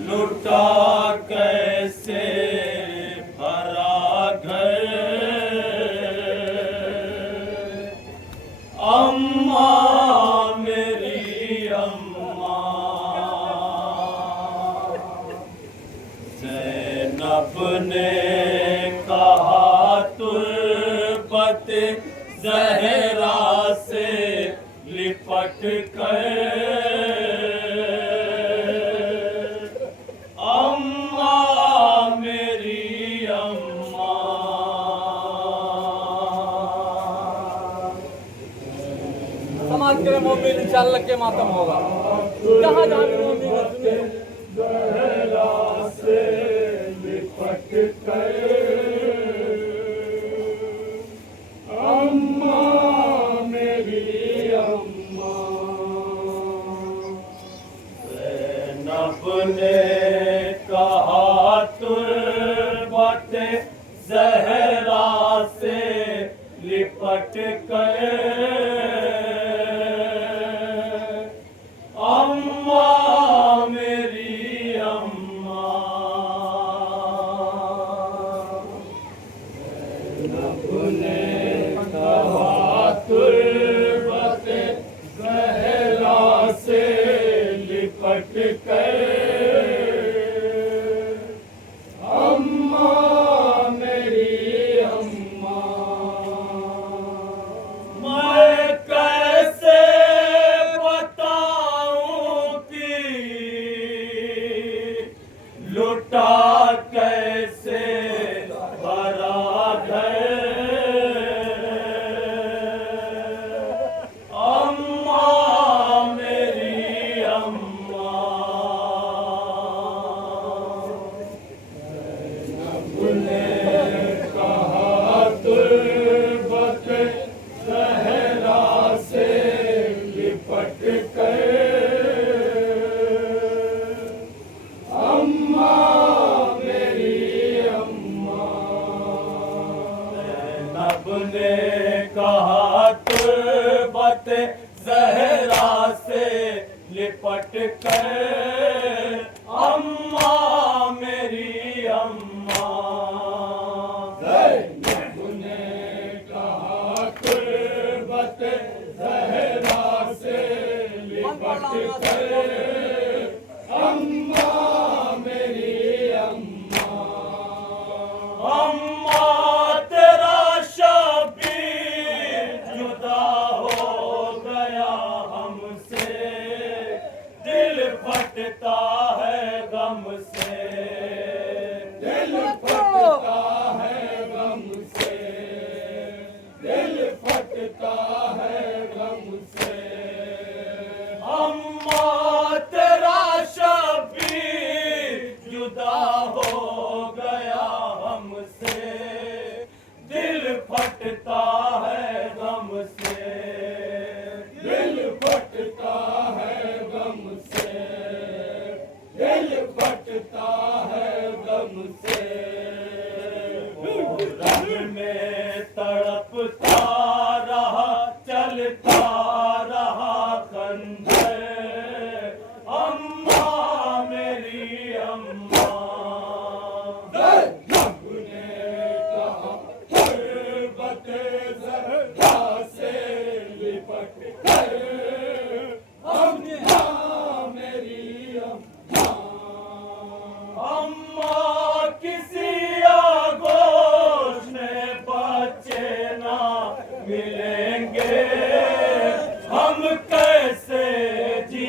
लुटा कैसे भरा घर, अम्मा मेरी अम्मा ज़ैनब ने कहा तुर्बत ज़हरा से लिपट कर, अम्मा मेरी अम्मा। समाज के मोमिन इंशाअल्लाह के मातम होगा जहाँ जहाँ भी मोमिन ज़हरा से लिपट कर, अम्मा मेरी अम्मा। ज़ैनब ने कहा तुर्बत ज़हरा से लिपट कर, अम्मा मेरी अम्मा। ज़ैनब ने कहा तुर्बत ज़हरा से लिपट कर, अम्मा मेरी अम्मा। मैं कैसे बताऊं कि लुटा कैसे भरा घर, अम्मा मेरी अम्मा। ज़ैनब ने कहा तुर्बत ज़हरा से लिपट कर, अम्मा मेरी अम्मा। ज़ैनब ने कहा तुर्बत ज़हरा से लिपट कर, अम्मा मेरी अम्मा। ज़ैनब ने कहा तुर्बत ज़हरा से लिपट कर, अम्मा मेरी अम्मा। अम्मा तेरा शबीर जुदा हो गया हमसे, दिल फटता है गम से, दिल फटता है गम से, दिल फटता है गम से। अम्मा तेरा शबीर जुदा हो गया हमसे, दिल फटता है गम से, दिल फटता है गम से, दिल फटता है गम से। वो रंग में तड़पता रहा चलता रहा खंजर, अम्मा मेरी अम्मा। ज़ैनब ने कहा तुर्बत ज़हरा से लिपट कर, अम्मा मेरी अम्मा। अम्मा किसी आगोश में बच्चे ना मिलेंगे, हम कैसे जी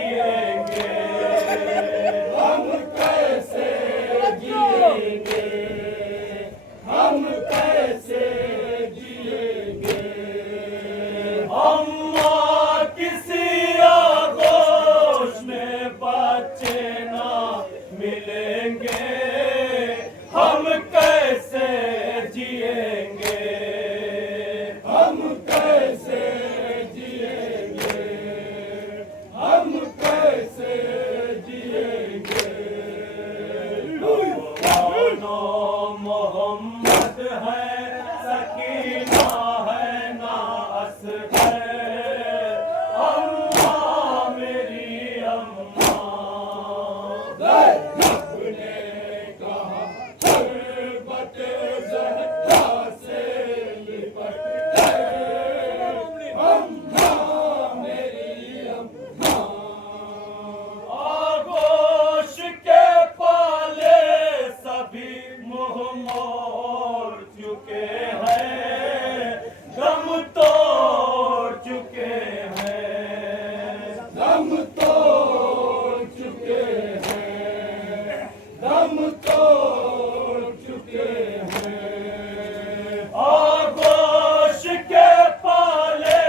दम तोड़ चुके हैं, दम तोड़ चुके हैं। आगोश के पाले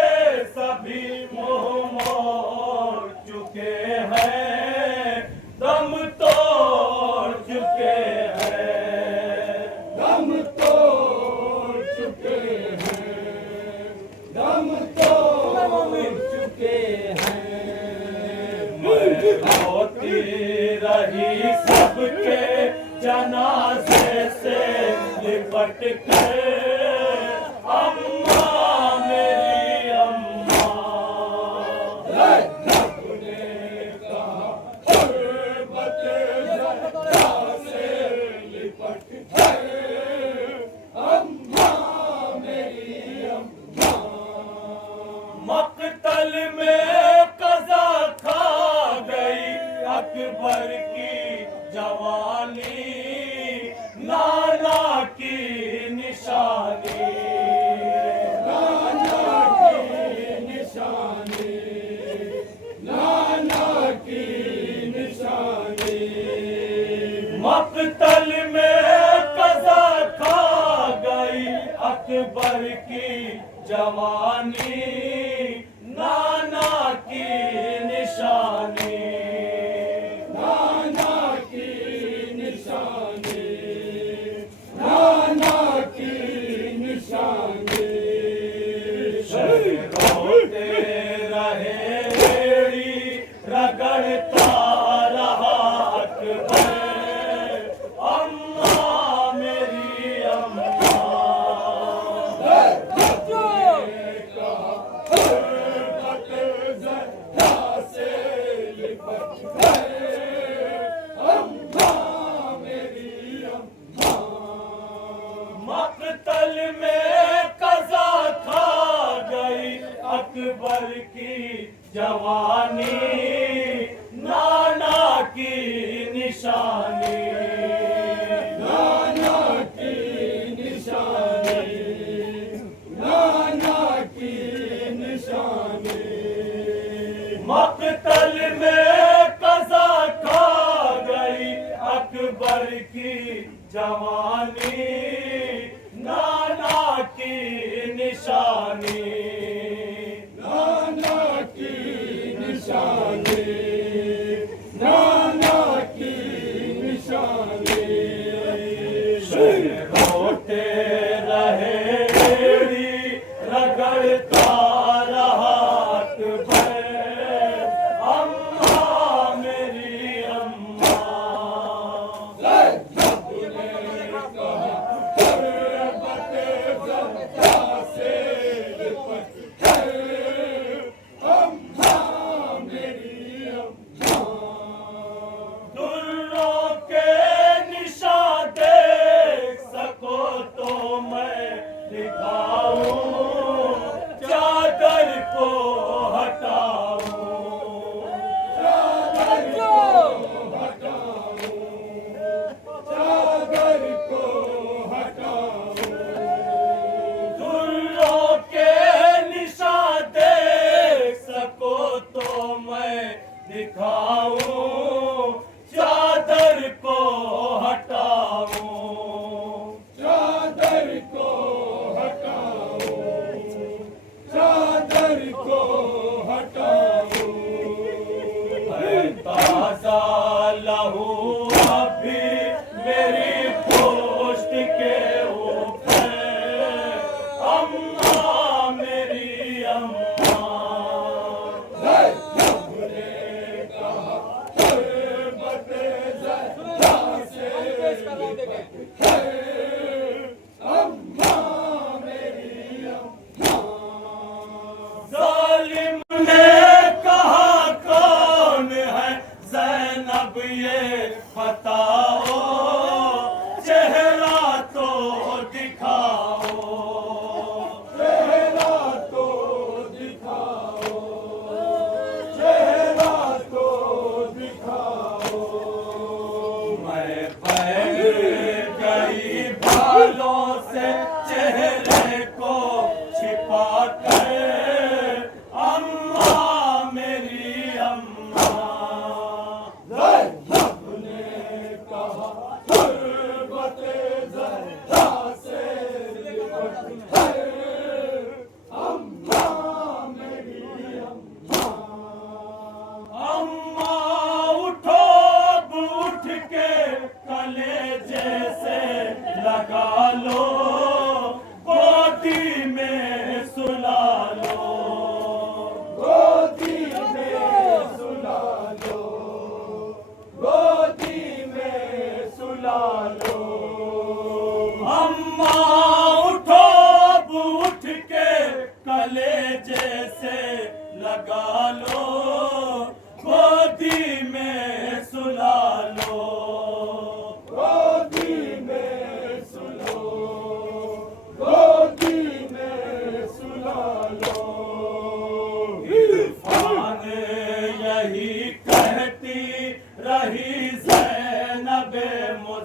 सभी मुंह मोड़ चुके हैं, दम तोड़ चुके हैं, दम तोड़ चुके हैं, दम तोड़ चुके हैं। होती रही सबके जनाजे से लिपट कर, अम्मा मेरी अम्मा। रब ने कहा गुर्बत ज़रा से लिपट कर, अम्मा मेरी अम्मा। मक्तल में कज़ा खा गई अकबर की जवानी, नाना की निशानी, नाना की निशानी, नाना की निशानी। मक्तल में कज़ा खा गई अकबर की जवानी, नाना की निशानी, नाना की निशानी, नाना की निशानी। रोते रहे रेड़ी रगड़ता रहा अकबर, अम्मा मेरी अम्मा। मक्तल में कज़ा खा गई अकबर की जवानी, नाना की निशानी, नाना की निशानी, नाना की निशानी। मक्तल में कज़ा खा गई अकबर की जवानी, नाना की निशानी, नाना की निशानी, नाना की निशानी। रोते रहे रेड़ी रगड़ता रहा अकबर, अम्मा मेरी अम्मा। दुर्रों के निशान देख सको तो मैं दिखाऊं, चादर को हटाऊं, चादर को हटाऊं, चादर को हटाऊं। दुर्रों के निशान देख सको तो मैं दिखाऊं, चादर को हटाऊं, चादर को हटाऊं, चादर को हटाऊं। ताज़ा लहू अभी मेरी पोस्ट के ऊपर, अम्मा मेरी अम्मा। जालिम ने कहा कौन है ज़ैनब ये बताओ, चेहरा तो दिखाओ, चेहरा तो दिखाओ, चेहरा तो दिखाओ। मैं बैठ गई बालों से चेहरे को छिपा कर, अम्मा मेरी अम्मा।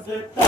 हंसता